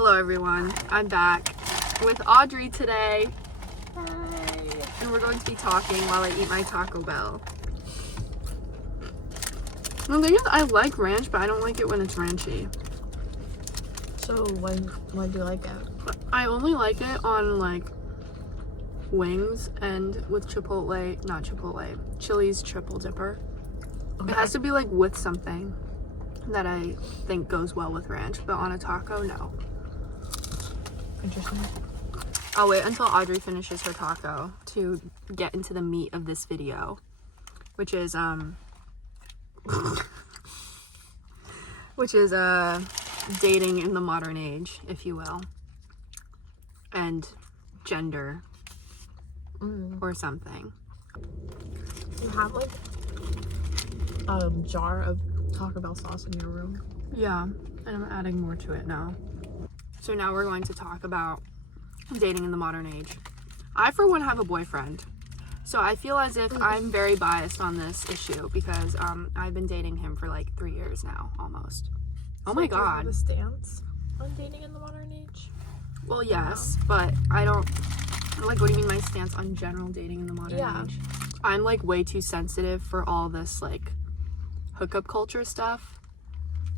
Hello everyone, I'm back with Audrey today. Hi. And we're going to be talking while I eat my Taco Bell. The thing is, I like ranch, but I don't like it when it's ranchy. So when do you like it? I only like it on like wings and with Chili's triple dipper. Okay. It has to be like with something that I think goes well with ranch, but on a taco, no. Interesting. I'll wait until Audrey finishes her taco to get into the meat of this video, which is dating in the modern age, if you will, and gender or something. You have like a jar of Taco Bell sauce in your room. Yeah, and I'm adding more to it now. So now we're going to talk about dating in the modern age. I, for one, have a boyfriend. So I feel as if I'm very biased on this issue because I've been dating him for like 3 years now, almost. Oh my Do you have god. a stance on dating in the modern age? Well, yes, but I don't... Like, what do you mean my stance on general dating in the modern age? I'm like way too sensitive for all this like hookup culture stuff.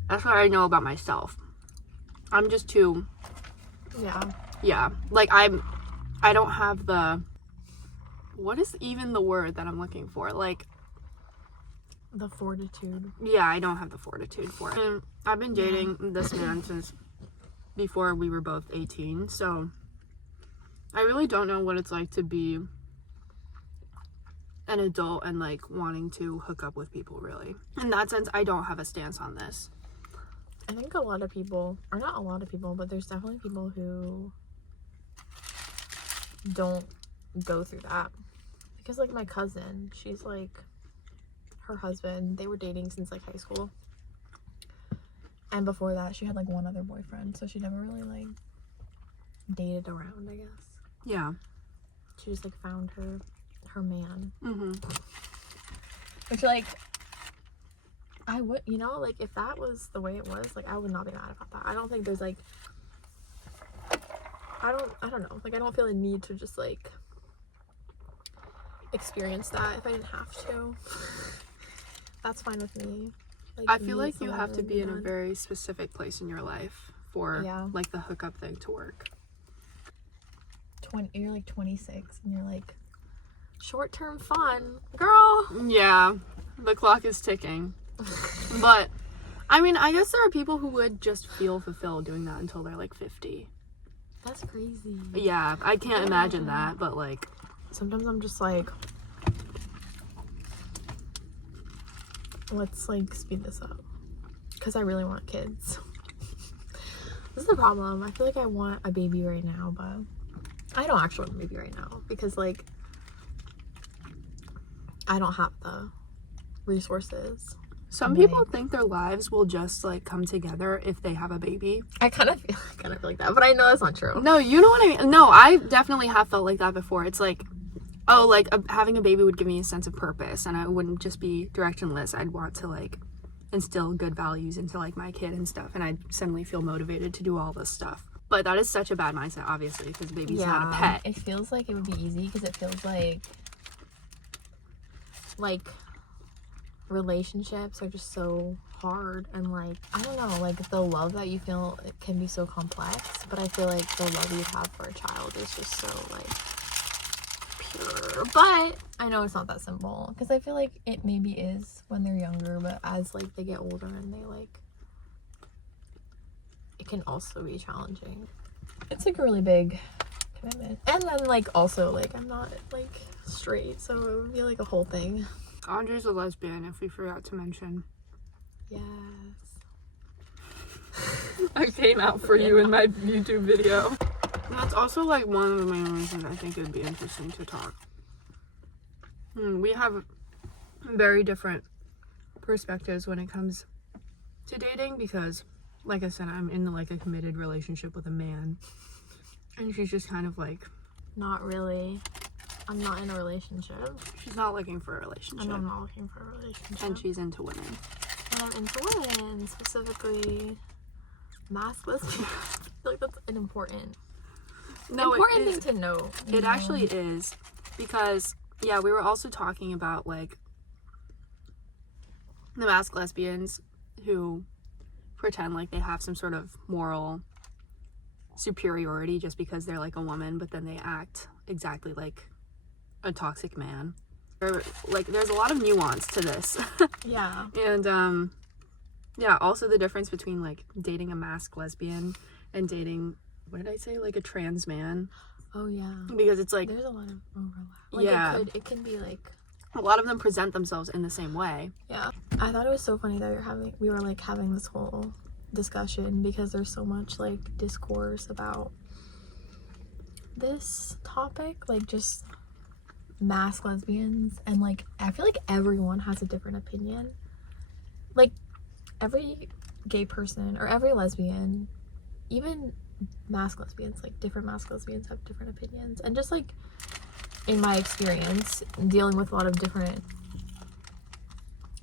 That's what I know about myself. I'm just too... Yeah, like I don't have the... What is even the word that I'm looking for? Like... The fortitude. Yeah, I don't have the fortitude for it. And I've been dating this man since before we were both 18, so I really don't know what it's like to be an adult and like wanting to hook up with people, really. In that sense, I don't have a stance on this. I think a lot of people, or not a lot of people, but there's definitely people who don't go through that. Because like my cousin, she's like, her husband, they were dating since like high school. And before that, she had like one other boyfriend, so she never really like dated around, I guess. Yeah. She just like found her man. Which like, I would, you know, like if that was the way it was, like I would not be mad about that. I don't think there's like, I don't know, like I don't feel a need to just like experience that if I didn't have to. That's fine with me. Like, I feel like you have to be in a very specific place in your life for like the hookup thing to work. You're like 26 and you're like, short-term fun, girl. Yeah, the clock is ticking. But I mean, I guess there are people who would just feel fulfilled doing that until they're like 50. That's crazy. Yeah, I can't imagine that, but like sometimes I'm just like, let's like speed this up because I really want kids. This is the problem. I feel like I want a baby right now, but I don't actually want a baby right now because like I don't have the resources. Some people think their lives will just like come together if they have a baby. I kind of feel like that, but I know that's not true. No, you know what I mean? No, I definitely have felt like that before. It's like, oh, like having a baby would give me a sense of purpose and I wouldn't just be directionless. I'd want to like instill good values into like my kid and stuff, and I'd suddenly feel motivated to do all this stuff. But that is such a bad mindset, obviously, because the baby's not a pet. It feels like it would be easy because it feels like relationships are just so hard, and like I don't know, like the love that you feel, it can be so complex, but I feel like the love you have for a child is just so like pure. But I know it's not that simple because I feel like it maybe is when they're younger, but as like they get older and they like, it can also be challenging. It's like a really big commitment. And then like also like I'm not like straight, so it would be like a whole thing. Audrey's a lesbian, if we forgot to mention. Yes. I came out for you in my YouTube video. And that's also like one of the main reasons I think it would be interesting to talk. We have very different perspectives when it comes to dating because, like I said, I'm in like a committed relationship with a man. And she's just kind of like... Not really. I'm not in a relationship. She's not looking for a relationship. And I'm not looking for a relationship. And she's into women. And I'm into women, specifically masc lesbians. I feel like that's an important thing to know. It actually is, because yeah, we were also talking about like the masc lesbians who pretend like they have some sort of moral superiority just because they're like a woman, but then they act exactly like a toxic man. Like there's a lot of nuance to this. Yeah. And yeah, also the difference between like dating a masc lesbian and dating, what did I say, like a trans man. Oh yeah, because it's like there's a lot of overlap. Like, yeah, it can be like a lot of them present themselves in the same way. Yeah, I thought it was so funny that we were like having this whole discussion, because there's so much like discourse about this topic, like just masc lesbians, and like I feel like everyone has a different opinion. Like every gay person or every lesbian, even masc lesbians, like different masc lesbians have different opinions. And just like in my experience dealing with a lot of different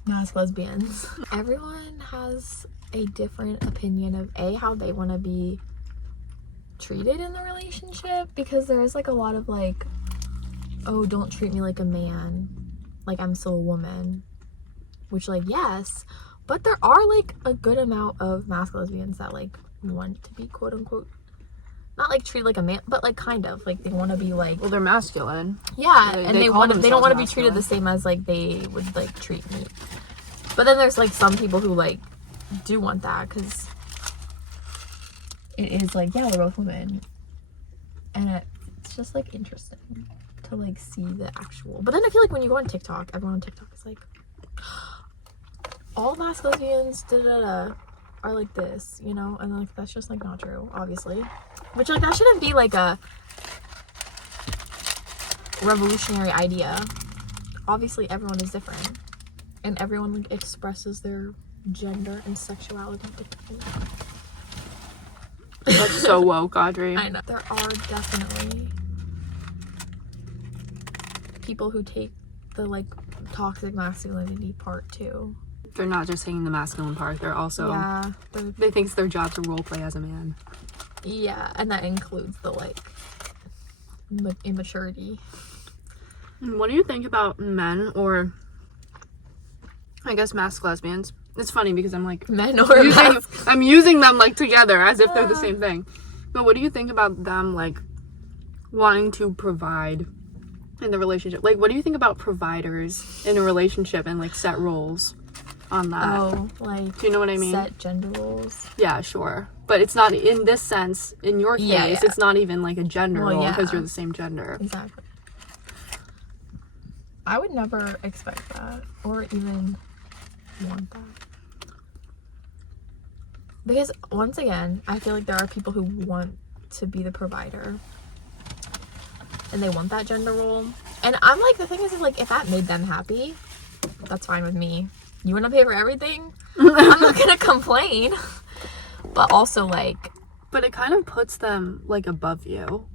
masc lesbians, everyone has a different opinion of how they want to be treated in the relationship, because there's like a lot of like, oh, don't treat me like a man, like I'm still a woman, which like yes, but there are like a good amount of masc lesbians that like want to be quote unquote not like treated like a man, but like kind of like they want to be like, well, they're masculine. Yeah, and they don't want to be masculine. treated the same as like they would like treat me. But then there's like some people who like do want that, because it is like, yeah, we're both women, and it's just like interesting to like see the actual. But then I feel like when you go on TikTok, everyone on TikTok is like, all masc lesbians are like this, you know, and like that's just like not true, obviously. Which like that shouldn't be like a revolutionary idea. Obviously everyone is different, and everyone like expresses their gender and sexuality differently. That's so woke, Audrey. I know. There are definitely people who take the like toxic masculinity part too. They're not just taking the masculine part, they're also, yeah, they think it's their job to role play as a man. Yeah, and that includes the like immaturity. What do you think about men, or I guess masc lesbians? It's funny because I'm like men or I'm using them like together as if they're the same thing. But what do you think about them like wanting to provide in the relationship? Like, what do you think about providers in a relationship and like set roles on that? Oh, like, do you know what I mean? Set gender roles. Yeah, sure. But it's not in this sense. In your case, it's not even like a gender role, because you're the same gender. Exactly. I would never expect that or even want that. Because once again, I feel like there are people who want to be the provider and they want that gender role. And I'm like, the thing is like, if that made them happy, that's fine with me. You want to pay for everything? I'm not gonna complain. But also like, but it kind of puts them like above you.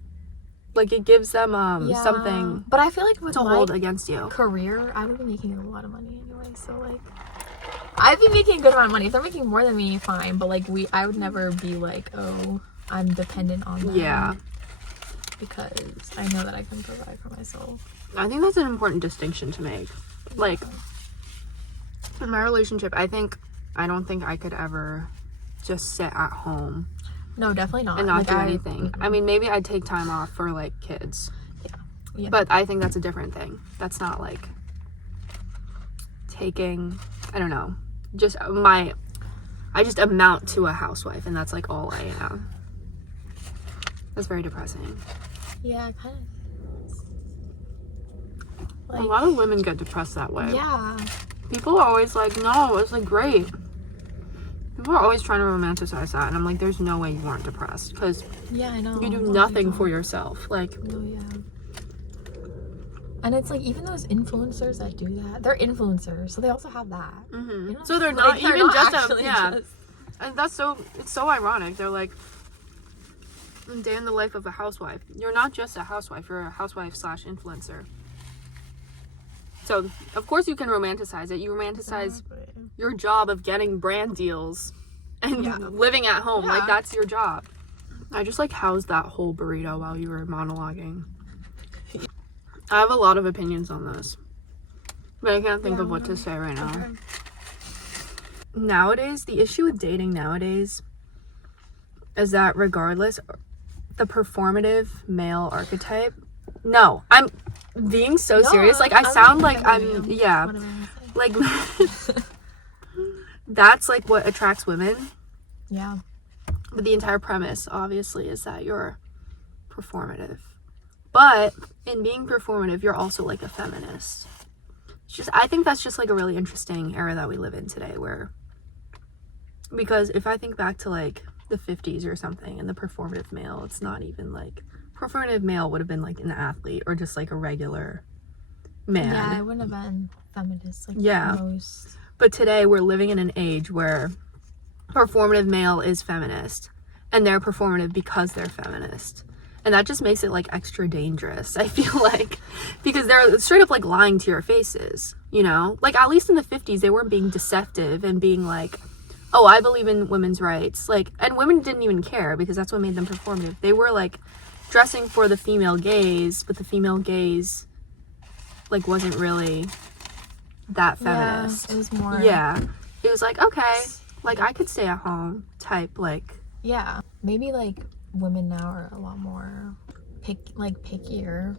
Like it gives them something. But I feel like with to hold against you. Career, I would be making a lot of money anyway. So like, I'd be making a good amount of money. If they're making more than me, fine. But like I would never be like, oh, I'm dependent on them. Yeah. Because I know that I can provide for myself. I think that's an important distinction to make. Like, in my relationship, I don't think I could ever just sit at home. No, definitely not. And not do anything. I mean, maybe I'd take time off for like kids. Yeah. But I think that's a different thing. That's not like taking, I don't know, I just amount to a housewife, and that's like all I am. That's very depressing. Yeah, kind of. Like, a lot of women get depressed that way. Yeah. People are always like, no, it's like great. People are always trying to romanticize that, and I'm like, there's no way you aren't depressed, because I know you do nothing for yourself. Like, and it's like, even those influencers that do that, they're influencers, so they also have that. Mm-hmm. You know? So they're not even just just... And it's so ironic. They're like, day in the life of a housewife. You're not just a housewife, you're a housewife / influencer. So, of course you can romanticize it. You romanticize your job of getting brand deals and living at home. Like, that's your job. I just like housed that whole burrito while you were monologuing. I have a lot of opinions on this, but I can't think of what to say right now. Okay. Nowadays, the issue with dating nowadays is that regardless, the performative male archetype. No, I'm being so serious. Like, I sound like I'm, yeah. Like, that's like what attracts women. Yeah. But the entire premise, obviously, is that you're performative. But in being performative, you're also like a feminist. It's just, I think that's just like a really interesting era that we live in today, where, because if I think back to like the 50s or something, and the performative male, it's not even like, performative male would have been like an athlete or just like a regular man. Yeah, it wouldn't have been feminist. Like, yeah. Most. But today we're living in an age where performative male is feminist, and they're performative because they're feminist. And that just makes it like extra dangerous, I feel like, because they're straight up like lying to your faces, you know? Like, at least in the 50s, they weren't being deceptive and being like, oh, I believe in women's rights. Like, and women didn't even care, because that's what made them performative. They were like dressing for the female gaze, but the female gaze like wasn't really that feminist. Yeah, it was more. Yeah. It was like, okay, like I could stay at home type, like. Yeah. Maybe like women now are a lot more pickier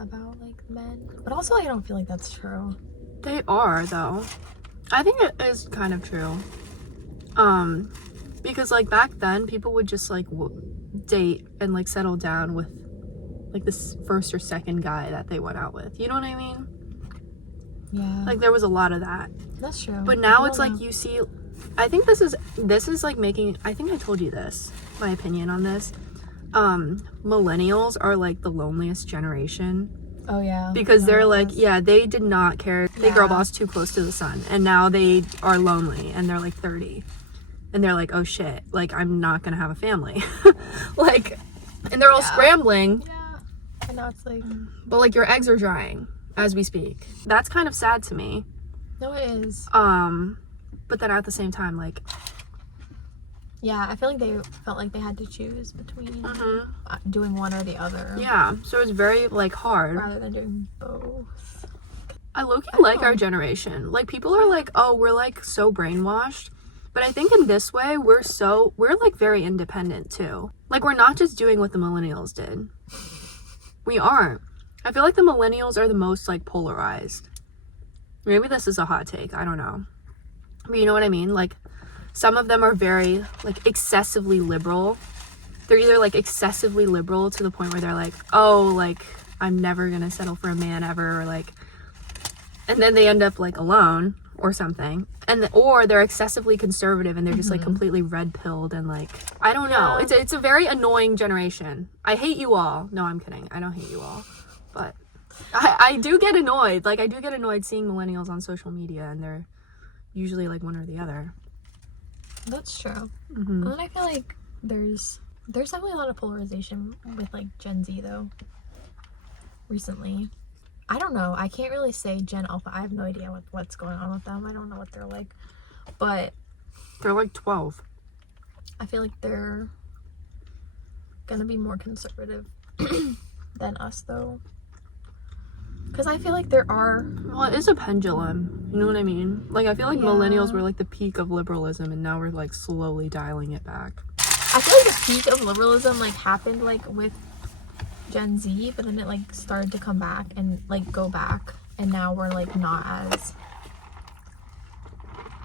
about like men. But also I don't feel like that's true. They are, though. I think it is kind of true. Because like back then people would just like date and like settle down with like this first or second guy that they went out with. You know what I mean? Yeah. Like there was a lot of that. That's true. But now it's like you see, I think this is like making, I think I told you this, my opinion on this. Millennials are like the loneliest generation. Oh yeah. Because they're like, yeah, they did not care. They girl boss too close to the sun, and now they are lonely, and they're like 30, and they're like, oh shit, like I'm not gonna have a family. Like, and they're all scrambling. Yeah. And now it's like, but like your eggs are drying as we speak. That's kind of sad to me. No, it is. But then at the same time, like, yeah, I feel like they felt like they had to choose between doing one or the other. Yeah, so it's very like hard rather than doing both. I low-key like our generation. Like, people are like, oh, we're like so brainwashed, but I think in this way we're like very independent too. Like, we're not just doing what the millennials did. We aren't. I feel like the millennials are the most like polarized. Maybe this is a hot take, I don't know, but you know what I mean? Like, some of them are very like excessively liberal. They're either like excessively liberal to the point where they're like, oh, like I'm never gonna settle for a man ever, or like, and then they end up like alone or something, and or they're excessively conservative and they're just like completely red pilled and like, I don't know. It's a very annoying generation. I hate you all. No, I'm kidding. I don't hate you all, but I do get annoyed. Like, I do get annoyed seeing millennials on social media, and they're usually like one or the other. That's true. And then I feel like there's definitely a lot of polarization with like Gen Z though recently. I don't know, I can't really say Gen Alpha. I have no idea what's going on with them. I don't know what they're like, but they're like 12. I feel like they're gonna be more conservative than us though, because I feel like there are, well, it is a pendulum, you know what I mean? Like, I feel like millennials were like the peak of liberalism, and now we're like slowly dialing it back. I feel like the peak of liberalism like happened like with Gen Z, but then it like started to come back and like go back, and now we're like not as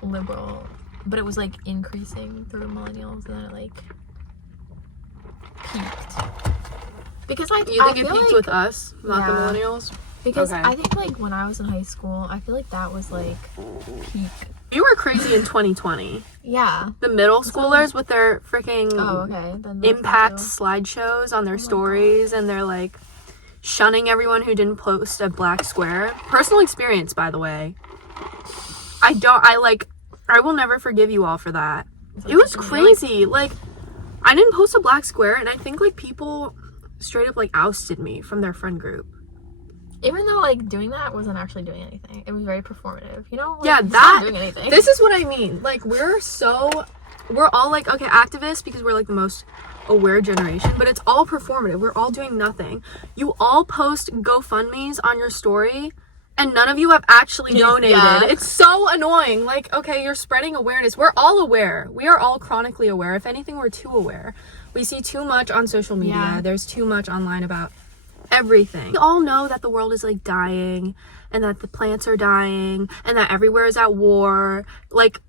liberal, but it was like increasing through millennials, and then it like peaked. Because like, you think it peaked with us, not the millennials? Because I think like when I was in high school, I feel like that was like peak. You were crazy in 2020. Yeah. The middle schoolers with their freaking impact slideshows on their stories, and they're like shunning everyone who didn't post a black square. Personal experience, by the way. I will never forgive you all for that. It was crazy. Like, I didn't post a black square, and I think like people straight up like ousted me from their friend group. Even though like doing that wasn't actually doing anything, it was very performative, you know? Like, yeah, not doing anything. This is what I mean. Like, we're all like, okay, activists, because we're like the most aware generation, but it's all performative. We're all doing nothing. You all post GoFundMes on your story and none of you have actually donated. Yeah. It's so annoying. Like, okay, you're spreading awareness. We're all aware. We are all chronically aware. If anything, we're too aware. We see too much on social media. Yeah. There's too much online about everything. We all know that the world is like dying and that the plants are dying and that everywhere is at war. Like,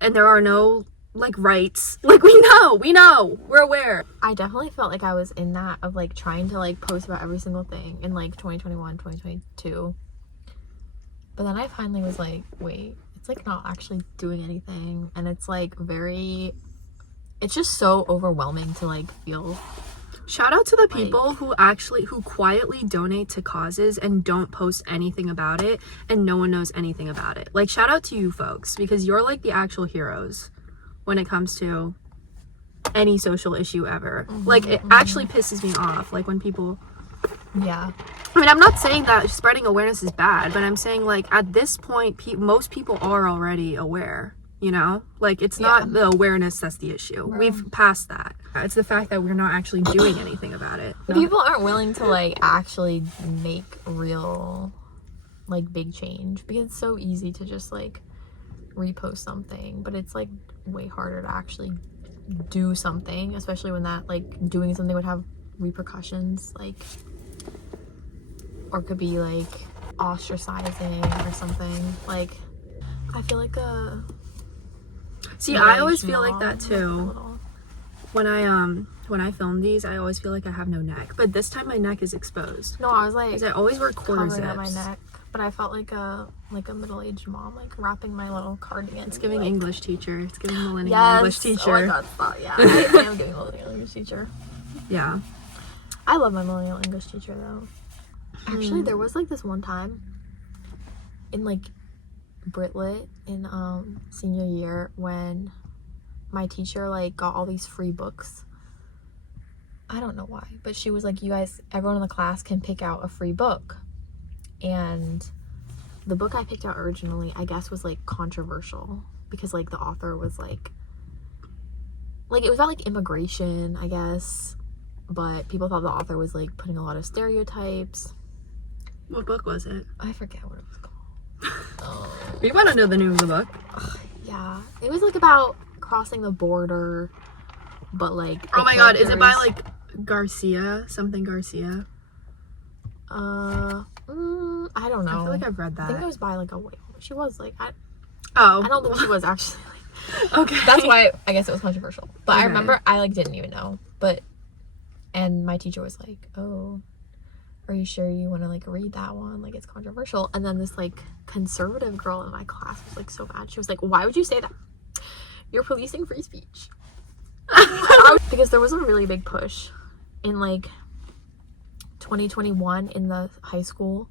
and there are no like rights. Like, we know, we're aware. I definitely felt like I was in that of like trying to like post about every single thing in like 2021, 2022. But then I finally was like, wait, it's like not actually doing anything. And it's like it's just so overwhelming to like feel. Shout out to the people who quietly donate to causes and don't post anything about it and no one knows anything about it. Like, shout out to you folks, because you're like the actual heroes when it comes to any social issue ever. Like, it actually pisses me off, like, when people... Yeah. I mean, I'm not saying that spreading awareness is bad, but I'm saying, like, at this point, most people are already aware, you know? Like, it's not the awareness that's the issue. We've passed that. It's the fact that we're not actually doing anything about it. People aren't willing to, like, actually make real, like, big change, because it's so easy to just, like, repost something, but it's, like, way harder to actually do something, especially when that, like, doing something would have repercussions, like, or could be like ostracizing or something. Like, I feel like I always feel like that too. When I film these, I always feel like I have no neck, but this time my neck is exposed. No, I was like, because I always wear quarter zips on my neck, but I felt like a middle-aged mom, like wrapping my little cardigan. It's giving like, English teacher. It's giving millennial English teacher. Oh my god, yeah. I am giving millennial English teacher. Yeah. I love my millennial English teacher though. Actually, there was like this one time in like Brit Lit in senior year when my teacher like got all these free books. I don't know why, but she was like, you guys, everyone in the class can pick out a free book. And the book I picked out originally, I guess, was like controversial because like the author was like it was about like immigration, I guess, but people thought the author was like putting a lot of stereotypes. What book was it? I forget what it was called. You want to know the name of the book? Yeah, it was like about crossing the border, but like oh my god, is it by like Garcia? Something Garcia? I don't know. I feel like I've read that. I think it was by like a whale. She was like I don't think she was actually like okay. That's why I guess it was controversial. But okay. I remember I like didn't even know. And my teacher was like, oh, are you sure you want to like read that one? Like, it's controversial. And then this like conservative girl in my class was like so mad. She was like, why would you say that? You're policing free speech. Because there was a really big push in like 2021 in the high school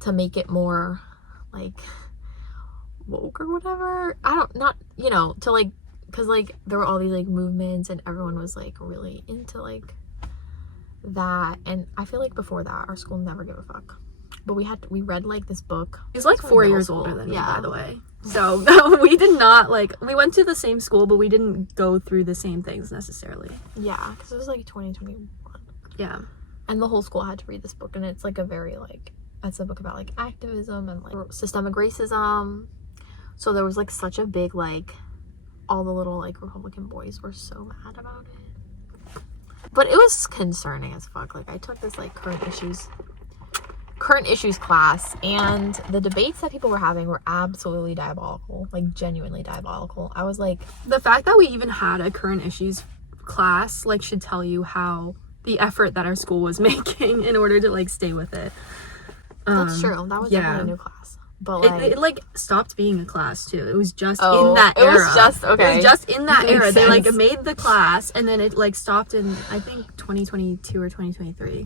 to make it more like woke or whatever. To like, because like there were all these like movements and everyone was like really into like that, and I feel like before that our school never gave a fuck, but we read like this book. He's like 4 years older than me, by the way, so we did not like, we went to the same school but we didn't go through the same things necessarily. Yeah, because it was like 2021. Yeah, and the whole school had to read this book, and it's like a very like, it's a book about like activism and like systemic racism. So there was like such a big like, all the little like Republican boys were so mad about it. But it was concerning as fuck. Like, I took this like current issues class, and the debates that people were having were absolutely diabolical, like genuinely diabolical. I was like, the fact that we even had a current issues class like should tell you how the effort that our school was making in order to like stay with it. That's true. That was definitely a new class. But like, it like stopped being a class too. It was just in that era. It was just in that era. They like made the class and then it like stopped in, I think, 2022 or 2023.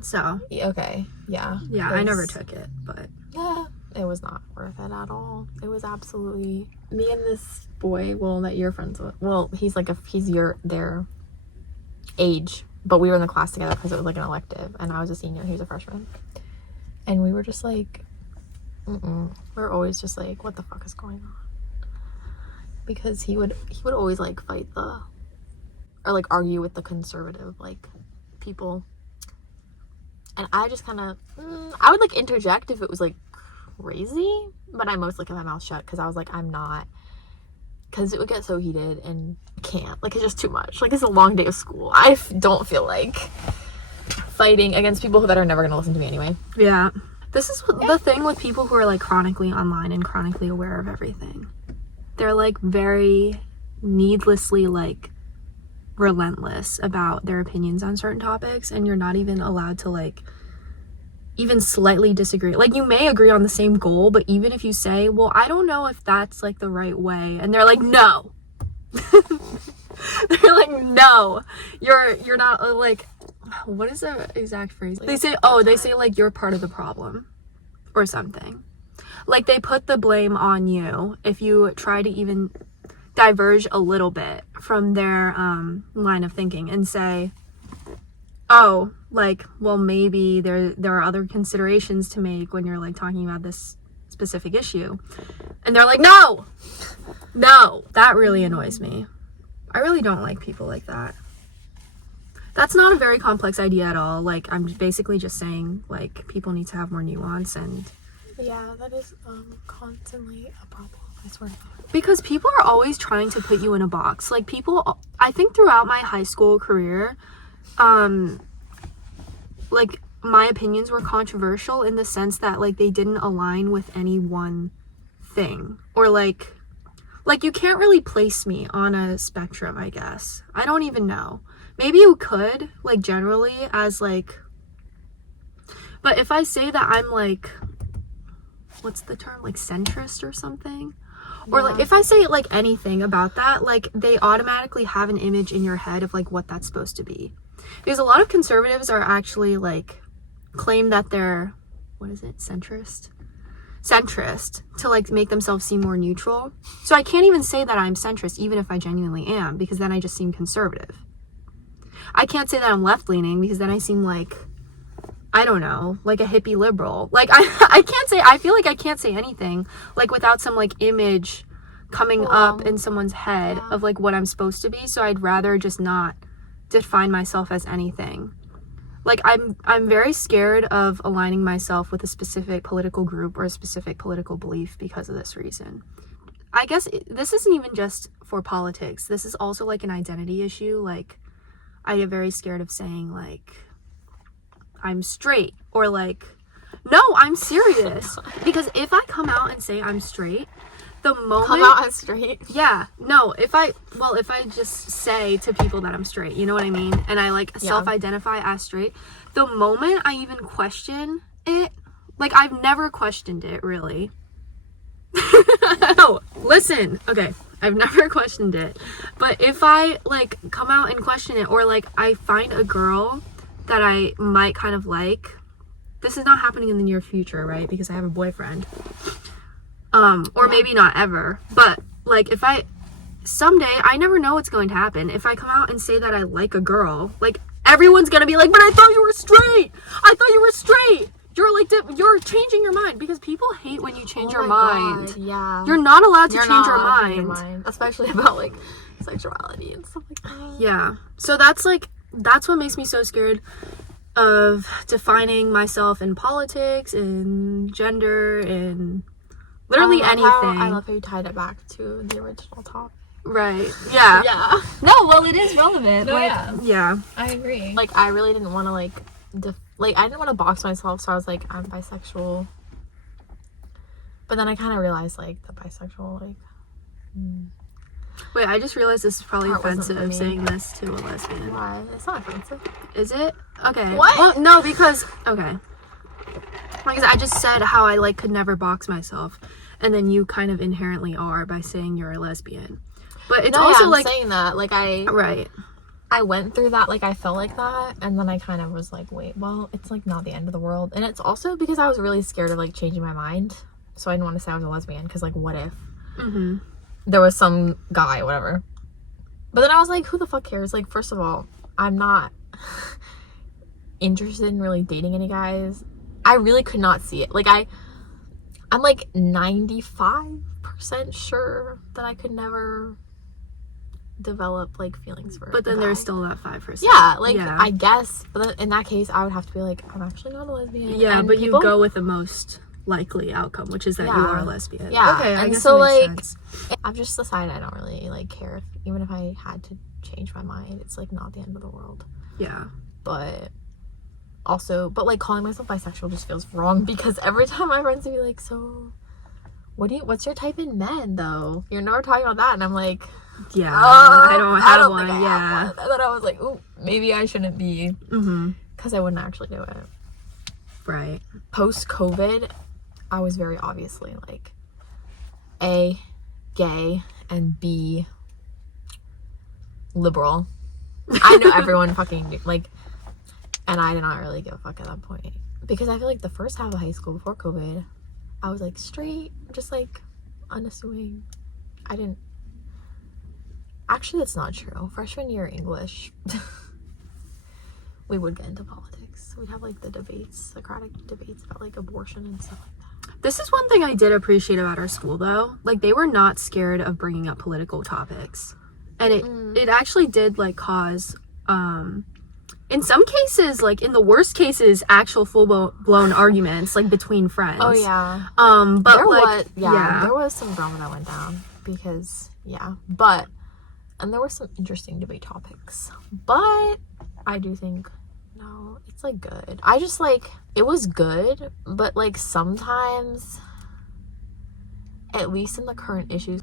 So okay, yeah, I never took it, but yeah, it was not worth it at all. It was absolutely, me and this boy, well, that you're friends with, well, he's like their age, but we were in the class together because it was like an elective, and I was a senior, he was a freshman, and we were just like, we're always just like, what the fuck is going on? Because he would always like fight or like argue with the conservative like people. And I just kind of, I would like interject if it was like crazy, but I mostly kept my mouth shut because I was like, I'm not, because it would get so heated and can't, like, it's just too much. Like, it's a long day of school. I don't feel like fighting against people that are never going to listen to me anyway. Yeah. This is the thing with people who are like chronically online and chronically aware of everything. They're like very needlessly like relentless about their opinions on certain topics, and you're not even allowed to like even slightly disagree. Like, you may agree on the same goal, but even if you say, well, I don't know if that's like the right way, and they're like, no. They're like, no, you're not, like, what is the exact phrase? They say, like, you're part of the problem or something. Like, they put the blame on you if you try to even diverge a little bit from their line of thinking and say, oh, like, well, maybe there are other considerations to make when you're like talking about this specific issue. And they're like, no, that really annoys me. I really don't like people like that. That's not a very complex idea at all. Like, I'm basically just saying, like, people need to have more nuance. And yeah, that is constantly a problem, I swear to God. Because people are always trying to put you in a box. Like, people, I think throughout my high school career, like, my opinions were controversial in the sense that, like, they didn't align with any one thing. Or, like, you can't really place me on a spectrum, I guess. I don't even know. Maybe you could, like, generally as, like, but if I say that I'm, like, what's the term? Like, centrist or something? Yeah. Or, like, if I say, like, anything about that, like, they automatically have an image in your head of, like, what that's supposed to be. Because a lot of conservatives are actually, like, claim that they're, what is it? Centrist to, like, make themselves seem more neutral. So I can't even say that I'm centrist, even if I genuinely am, because then I just seem conservative. I can't say that I'm left-leaning, because then I seem like, I don't know, like a hippie liberal. Like, I can't say, I feel like I can't say anything, like, without some, like, image coming up in someone's head of, like, what I'm supposed to be. So I'd rather just not define myself as anything. Like, I'm very scared of aligning myself with a specific political group or a specific political belief because of this reason. I guess this isn't even just for politics. This is also, like, an identity issue. Like, I get very scared of saying, like, I'm straight, or, like, no, I'm serious. Because if I come out and say I'm straight, the moment... Come out as straight? Yeah. No, if I just say to people that I'm straight, you know what I mean? And I, like, self-identify as straight, the moment I even question it, like, I've never questioned it, really. No, listen. Okay, I've never questioned it. But if I, like, come out and question it, or, like, I find a girl that I might kind of like, this is not happening in the near future, right? Because I have a boyfriend. Or maybe not ever. But, like, if someday, I never know what's going to happen. If I come out and say that I like a girl, like, everyone's gonna be like, but I thought you were straight! I thought you were straight! You're, like, you're changing your mind. Because people hate when you change your mind. God, yeah. You're not allowed to change your mind. Especially about, like, sexuality and stuff like that. Yeah. So that's what makes me so scared of defining myself in politics, in gender, in literally anything. I love how you tied it back to the original topic. Right. Yeah. Yeah. No, well, it is relevant. No, like, yeah. Yeah. I agree. Like, I really didn't want to, like, I didn't want to box myself, so I was like, I'm bisexual. But then I kind of realized, like, the bisexual, like... Wait, I just realized this is probably That wasn't offensive, for me. saying this to a lesbian. Why? It's not offensive. Is it? Okay. What? Well, no, because... Okay. Because I just said how I, like, could never box myself. And then you kind of inherently are by saying you're a lesbian. But it's also, I'm like... saying that. Like, Right. I went through that, like, I felt like that, and then I kind of was like, wait, well, it's, like, not the end of the world. And it's also because I was really scared of, like, changing my mind. So I didn't want to say I was a lesbian, because, like, what if there was some guy, whatever. But then I was like, who the fuck cares? Like, first of all, I'm not interested in really dating any guys. I really could not see it. Like, I'm, like, 95% sure that I could never develop like feelings for But then a there's guy. still that 5%. Yeah, like I guess, but then in that case I would have to be like, I'm actually not a lesbian. Yeah, and but people, you go with the most likely outcome, which is that you are a lesbian. Yeah. Okay, I and guess so that makes like sense. I've just decided I don't really like care if, even if I had to change my mind, it's like not the end of the world. Yeah. But also, but like calling myself bisexual just feels wrong, because every time my friends would be like, so what's your type in men though? You're never talking about that. And I'm like, yeah, I don't have one. think I Yeah. have one. And then I was like, ooh, maybe I shouldn't be, because I wouldn't actually do it. Right. Post-COVID, I was very obviously like A, gay, and B, liberal. I know everyone fucking like, and I did not really give a fuck at that point, because I feel like the first half of high school before COVID, I was like straight, just like unassuming. I didn't, actually that's not true. Freshman year English, we would get into politics. We'd have like the debates, Socratic debates about like abortion and stuff like that. This is one thing I did appreciate about our school though. Like they were not scared of bringing up political topics. And it actually did like cause in some cases, like in the worst cases, actual full-blown arguments like between friends. Oh yeah. But there like there was some drama that went down because and there were some interesting debate topics. But I do think no, it's like good. I just like, it was good, but like sometimes, at least in the current issues.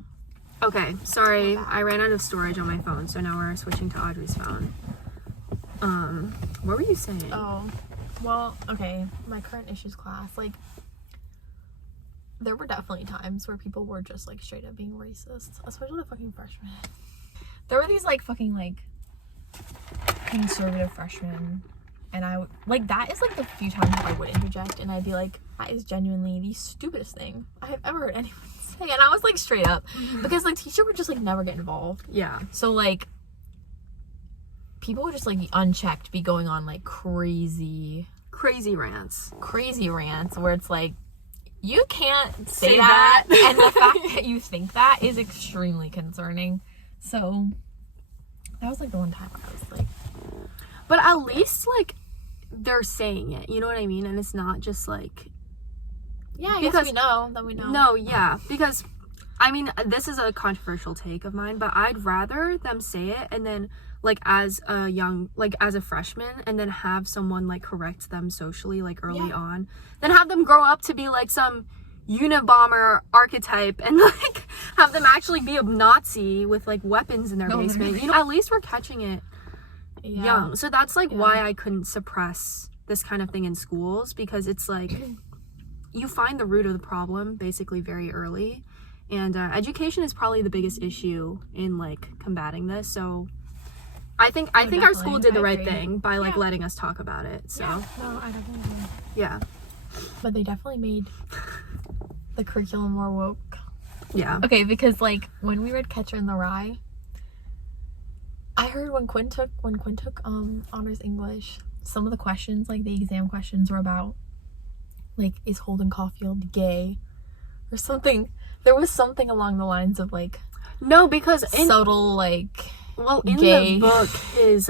Okay, sorry, I ran out of storage on my phone, so now we're switching to Audrey's phone. What were you saying? Oh, well, okay, my current issues class, like, there were definitely times where people were just, like, straight up being racist, especially the fucking freshmen. There were these, like, fucking, like, conservative freshmen, and I, like, that is, like, the few times I would interject, and I'd be like, that is genuinely the stupidest thing I have ever heard anyone say, and I was, like, straight up, because, like, teacher would just, like, never get involved. Yeah. So, like, people would just, like, unchecked be going on, like, crazy rants where it's like, you can't say that. And the fact that you think that is extremely concerning. So that was like the one time I was like, but at least like they're saying it, you know what I mean? And it's not just like, yeah, I guess we know. No, yeah, because I mean, this is a controversial take of mine, but I'd rather them say it and then like as a freshman, and then have someone like correct them socially like early on, then have them grow up to be like some Unabomber archetype and like have them actually be a Nazi with like weapons in their basement. Literally. You know, at least we're catching it young. So that's like why I couldn't suppress this kind of thing in schools, because it's like you find the root of the problem basically very early, and education is probably the biggest issue in like combating this. So I think our school did the right thing by like letting us talk about it. So no, I definitely agree. Yeah. But they definitely made the curriculum more woke. Yeah. Okay, because like when we read Catcher in the Rye, I heard when Quinn took honors English, some of the questions, like the exam questions, were about like, is Holden Caulfield gay or something. There was something along the lines of like, no, because subtle like, well, in gay. the book, his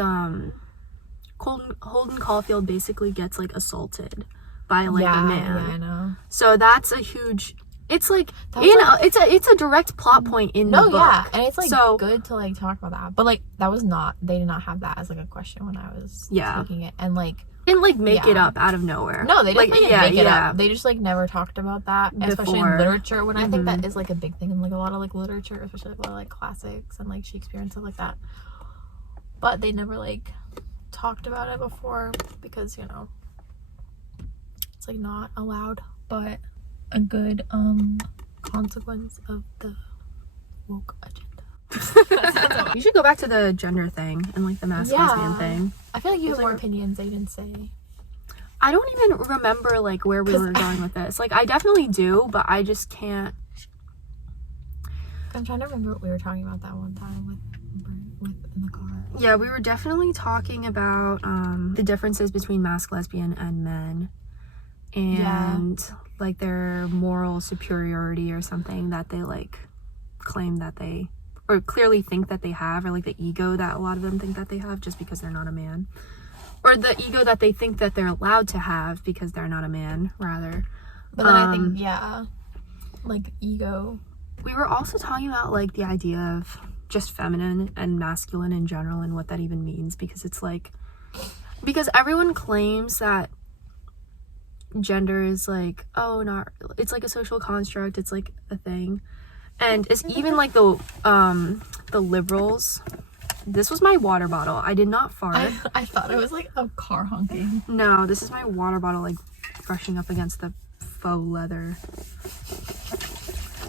Holden Caulfield basically gets like assaulted by like a man. Yeah, I know. So that's a huge. It's like it's a direct plot point in the book. No, yeah, and it's like good to like talk about that. But like that was not, they did not have that as like a question when I was taking it, and like didn't like make it up out of nowhere. No, they definitely didn't make it up. They just like never talked about that, especially in literature. When I think that is like a big thing in like a lot of like literature, especially like, a lot of like classics and like Shakespeare and stuff like that. But they never like talked about it before because, you know, it's like not allowed. But a good consequence of the woke agenda. You should go back to the gender thing and like the masc lesbian thing. I feel like you have more opinions they didn't say. I don't even remember like where we were going with this. Like I definitely do, but I just can't. I'm trying to remember what we were talking about that one time with in the car. Yeah, we were definitely talking about the differences between masc lesbian and men, and like their moral superiority or something that they like claim that they or clearly think that they have, or like the ego that a lot of them think that they have just because they're not a man, or the ego that they think that they're allowed to have because they're not a man, rather. But then I think, yeah, like ego. We were also talking about like the idea of just feminine and masculine in general and what that even means, because it's like, because everyone claims that gender is like, oh, not, it's like a social construct, it's like a thing. And it's even like the liberals. This was my water bottle. I did not fart. I thought it was like a car honking. No, this is my water bottle like brushing up against the faux leather.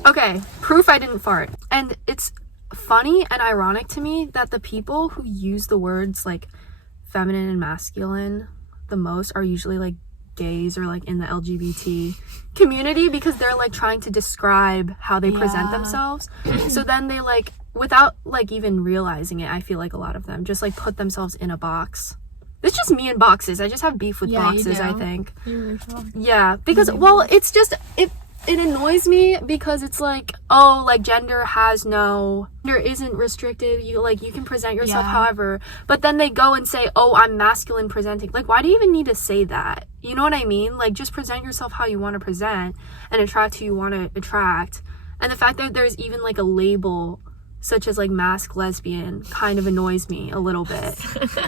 Okay, proof I didn't fart. And it's funny and ironic to me that the people who use the words like feminine and masculine the most are usually like gays or like in the LGBT community, because they're like trying to describe how they present themselves. So then they like, without like even realizing it, I feel like a lot of them just like put themselves in a box. It's just me in boxes. I just have beef with boxes, I think. Yeah, because well, it's just it annoys me because it's like, oh, like gender isn't restrictive. You can present yourself however, but then they go and say, oh, I'm masculine presenting. Like, why do you even need to say that? You know what I mean? Like, just present yourself how you want to present and attract who you want to attract. And the fact that there's even like a label such as like masc lesbian kind of annoys me a little bit.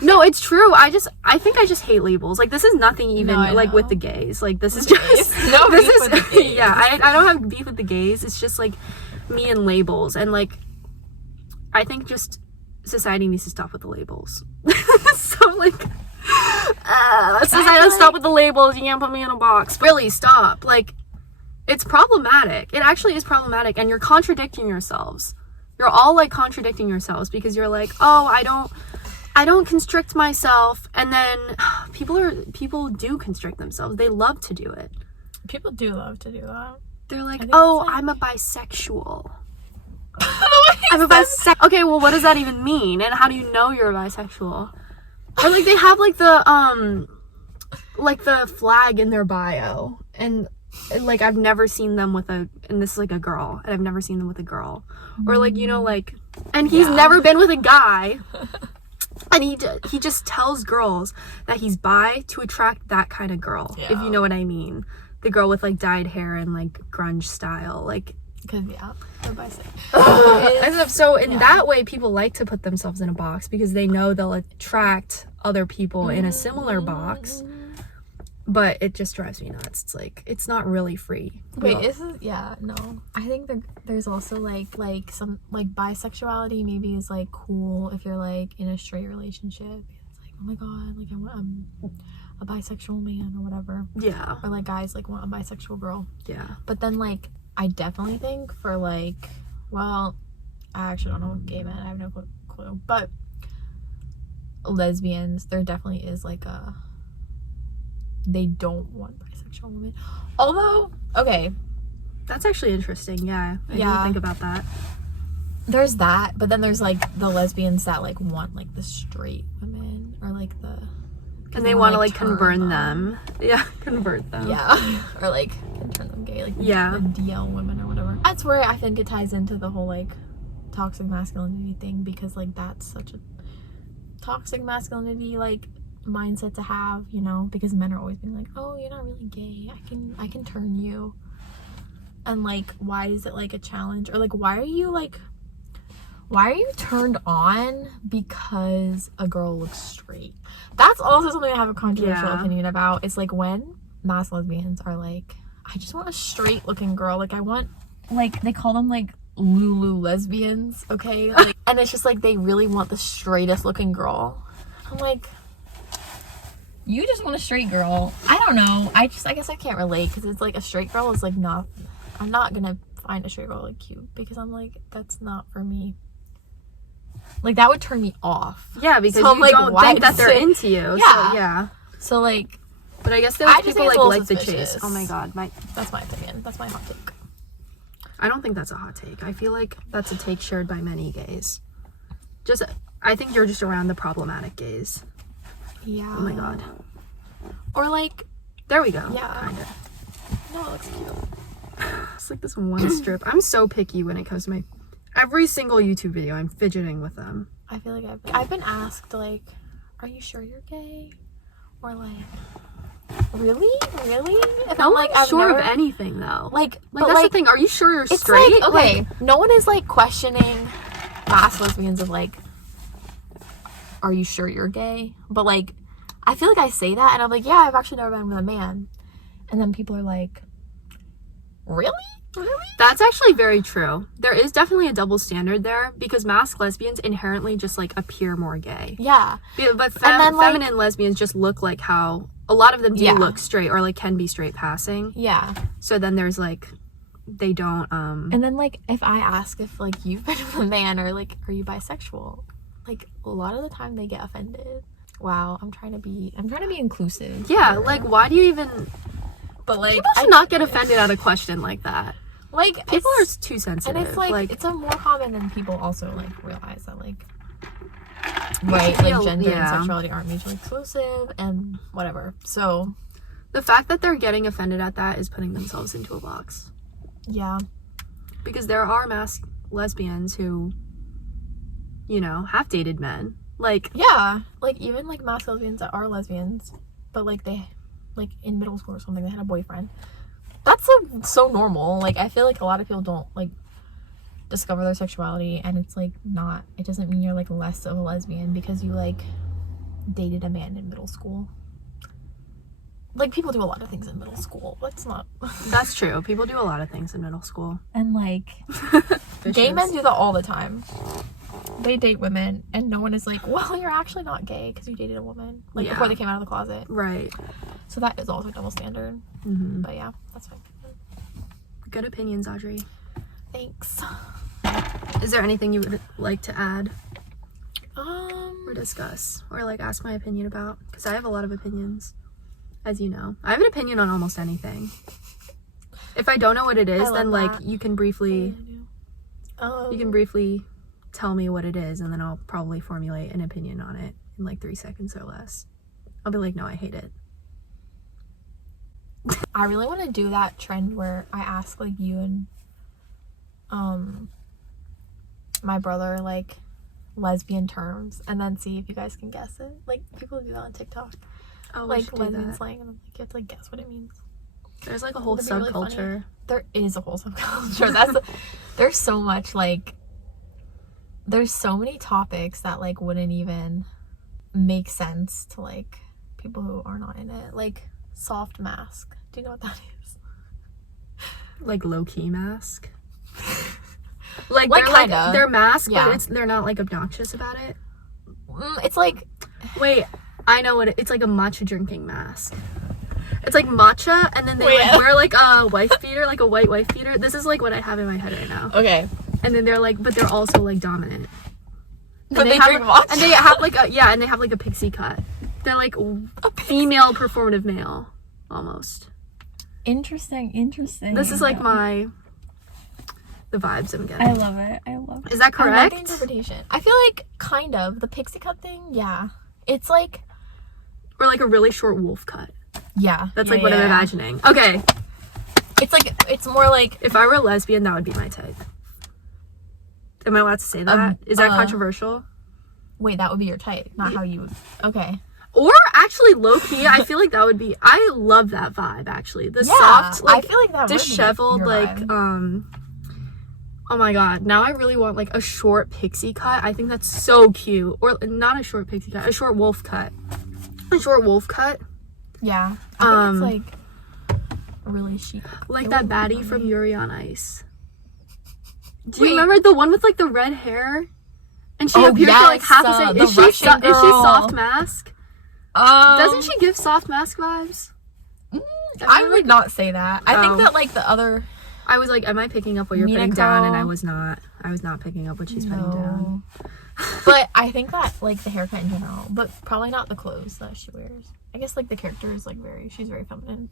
No, it's true. I think I just hate labels. Like, this is nothing even like with the gays. Like, this is just yeah, I don't have beef with the gays. It's just like me and labels. And like, I think just society needs to stop with the labels. So like, society, stop with the labels. You can't put me in a box. Really, stop. Like, it's problematic. It actually is problematic, and you're contradicting yourselves. You're all like contradicting yourselves, because you're like, oh, I don't constrict myself, and then people do constrict themselves. They love to do it. People do love to do that. They're like, oh, I'm a bisexual. I'm a bisexual. Okay, well, what does that even mean? And how do you know you're a bisexual? Or like, they have like the flag in their bio, and like, I've never seen them with and this is like a girl, and I've never seen them with a girl. Or like, you know, like, and he's never been with a guy, and he just tells girls that he's bi to attract that kind of girl, if you know what I mean. The girl with like dyed hair and like grunge style, like, because they're bisexual. So in that way, people like to put themselves in a box because they know they'll attract other people in a similar box. But it just drives me nuts. It's like, it's not really free. Wait, no. I think there's also like some like bisexuality maybe is like cool if you're like in a straight relationship. It's like, oh my god, like I want a bisexual man or whatever. Yeah. Or like guys like want a bisexual girl. Yeah. But then like, I definitely think for like, well, I actually don't know gay men. I have no clue. But lesbians, there definitely is like they don't want bisexual women. Although, okay. That's actually interesting. Yeah. I didn't think about that. There's that, but then there's like the lesbians that like want like the straight women, or like and they want to like convert them. Yeah, convert them. Yeah. Or like turn them gay, like the DL women or whatever. That's where I think it ties into the whole like toxic masculinity thing, because like that's such a toxic masculinity like mindset to have, you know, because men are always being like, oh, you're not really gay, I can turn you. And like, why is it like a challenge? Or like, why are you turned on because a girl looks straight? That's also something I have a controversial opinion about. It's like when mass lesbians are like, I just want a straight looking girl, like I want, like they call them like Lulu lesbians, okay? Like, and it's just like they really want the straightest looking girl. I'm like, you just want a straight girl. I don't know. I guess I can't relate, because it's like a straight girl is like not, I'm not gonna find a straight girl like cute, because I'm like, that's not for me. Like, that would turn me off. Yeah, because so, you like, don't think that they're into you. Yeah. So like, but I guess there are people like the chase. Oh my god, that's my opinion. That's my hot take. I don't think that's a hot take. I feel like that's a take shared by many gays. I think you're just around the problematic gays. Yeah. Oh my god. Or like, there we go. Yeah. Kind of. No, it looks cute. It's like this one strip. I'm so picky when it comes to Every single YouTube video, I'm fidgeting with them. I feel like I've been asked, like, are you sure you're gay? Or like, really? And No I'm like, one's sure never, of anything though. Like, Like but that's the thing. Are you sure you're it's straight? like, okay, Like, no one is like questioning masc lesbians of like, are you sure you're gay? But like, I feel like I say that and I'm like, yeah, I've actually never been with a man. And then people are like, really? that's actually very true. There is definitely a double standard there because masc lesbians inherently just like appear more gay. Yeah. But And then, like, feminine lesbians just look like how a lot of them do Yeah. look straight or like can be straight passing. Yeah. So then there's like they don't And then like if I ask if like you've been with a man or like are you bisexual, like a lot of the time they get offended. Wow, I'm trying to be inclusive. yeah, here. like why do you even But like people should not get offended at a question like that. like People are it's, too sensitive. and it's like it's a more common than people also like realize that like right feel- like gender yeah. and sexuality aren't mutually exclusive and whatever. So the fact that they're getting offended at that is putting themselves into a box. yeah. Because there are masc lesbians who, you know, have dated men. Like, Yeah. Like even like masc lesbians that are lesbians, but like they like in middle school or something they had a boyfriend. That's so normal. Like I feel like a lot of people don't like discover their sexuality and it's like not, it doesn't mean you're like less of a lesbian because you like dated a man in middle school. Like people do a lot of things in middle school. Let's not. that's true. People do a lot of things in middle school. And like gay Vicious. men do that all the time. They date women and no one is like, well, you're actually not gay because you dated a woman like Yeah. before they came out of the closet. Right. So that is also a double standard. Mm-hmm. But yeah, that's fine. Good opinions, Audrey. Thanks. Is there anything you would like to add Um, or discuss or like ask my opinion about? Because I have a lot of opinions, as you know. I have an opinion on almost anything. If I don't know what it is, love then like that. you can briefly um, tell me what it is, and then I'll probably formulate an opinion on it in like 3 seconds or less. I'll be like, no, I hate it. I really want to do that trend where I ask like you and my brother like lesbian terms and then see if you guys can guess it. Like people do that on TikTok. Oh, we Like should do lesbian that. slang and like, you have to like guess what it means. There's like a whole That'd be really funny. subculture. There is a whole subculture. There's so much like there's so many topics that like wouldn't even make sense to like people who are not in it. Like soft masc. Do you know what that is? Like low-key mask. Like Like, they're like kinda. they're masked, Yeah. but they're not like obnoxious about it. It's like Wait, I know what it's like, a matcha drinking mask. It's like matcha, and then they Wait. like wear like a wife beater, like a white wife beater. This is like what I have in my head right now. okay. And then they're like, but they're also like dominant. But they have, drink matcha. and they have like and they have like a pixie cut. They're like female performative male, almost. Interesting. This is like the vibes I'm getting. I love it. Is that I love correct? the interpretation. I feel like kind of the pixie cut thing. Yeah, it's like Or like a really short wolf cut. yeah. That's yeah, like what I'm yeah. imagining. Okay, It's like it's more like if I were a lesbian, that would be my type. Am I allowed to say that? Is that controversial? wait, that would be your type, not how you would. Okay. Or actually, low key, I feel like that would be. I love that vibe. Actually, the Yeah, soft, like I feel like that would be disheveled, your like vibe. Oh my god! Now I really want like a short pixie cut. I think that's so cute. Or not a short pixie cut, a short wolf cut. A short wolf cut, Yeah. I think it's like really chic. like It that would be baddie funny. from Yuri on Ice. Do Wait. you remember the one with like the red hair? And she Oh, appears for like yes, half a second. the Is she Russian is she girl. soft mask? Doesn't she give soft mask vibes? I would not say that. I Oh. think that like the other I was like, am I picking up what you're Mina putting down? And Curl. I was not. I was not picking up what she's putting down. But I think that like the haircut in general, but probably not the clothes that she wears. I guess like the character is like she's very feminine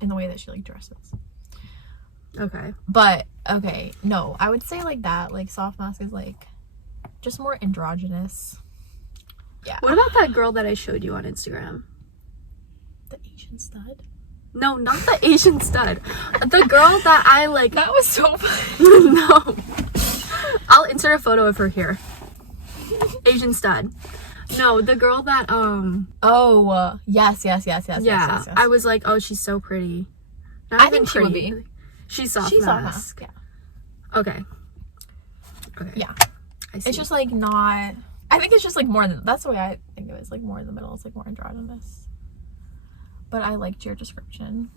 in the way that she like dresses. Okay. But okay, no, I would say like that, like soft mask is like just more androgynous. Yeah. What about that girl that I showed you on Instagram? The Asian stud? No, not the Asian stud. The girl that I like. That was so funny. No. I'll insert a photo of her here. Asian stud. No, the girl that Oh, yes. yeah. I was like, oh, she's so pretty. I think she would be. She's soft She's mask. Yeah. Okay. Yeah. I see. It's just like not. I think it's just like more. That's the way I think of it. It's like more in the middle. It's like more androgynous. But I liked your description.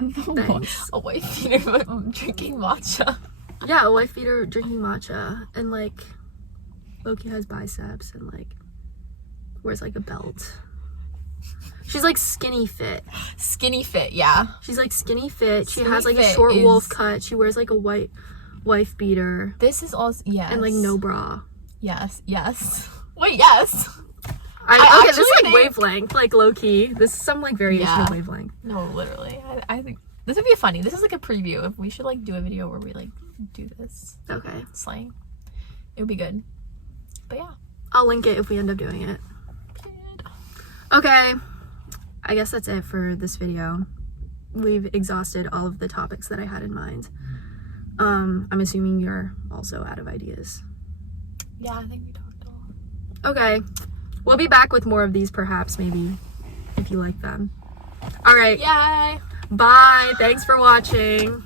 Thanks. A white feeder drinking matcha. Yeah, a white feeder drinking matcha, and like Loki has biceps and like wears like a belt. She's like skinny fit. Skinny fit, yeah. She's like skinny fit. She Skinny has like a fit short is- wolf cut. She wears like a white wife beater This is also and like no bra. Yes. Wait, yes. Okay, actually this is like think- wavelength, like low key. This is some like variation Yeah. of wavelength. No, literally. I think this would be funny. This is like a preview. If we should like do a video where we like do this Okay, slang, it would be good. But yeah. I'll link it if we end up doing it. Period. Okay, I guess that's it for this video. We've exhausted all of the topics that I had in mind. I'm assuming you're also out of ideas. Yeah, I think we talked a lot. Okay, we'll be back with more of these perhaps, maybe, if you like them. All right, Yay! bye. Thanks for watching.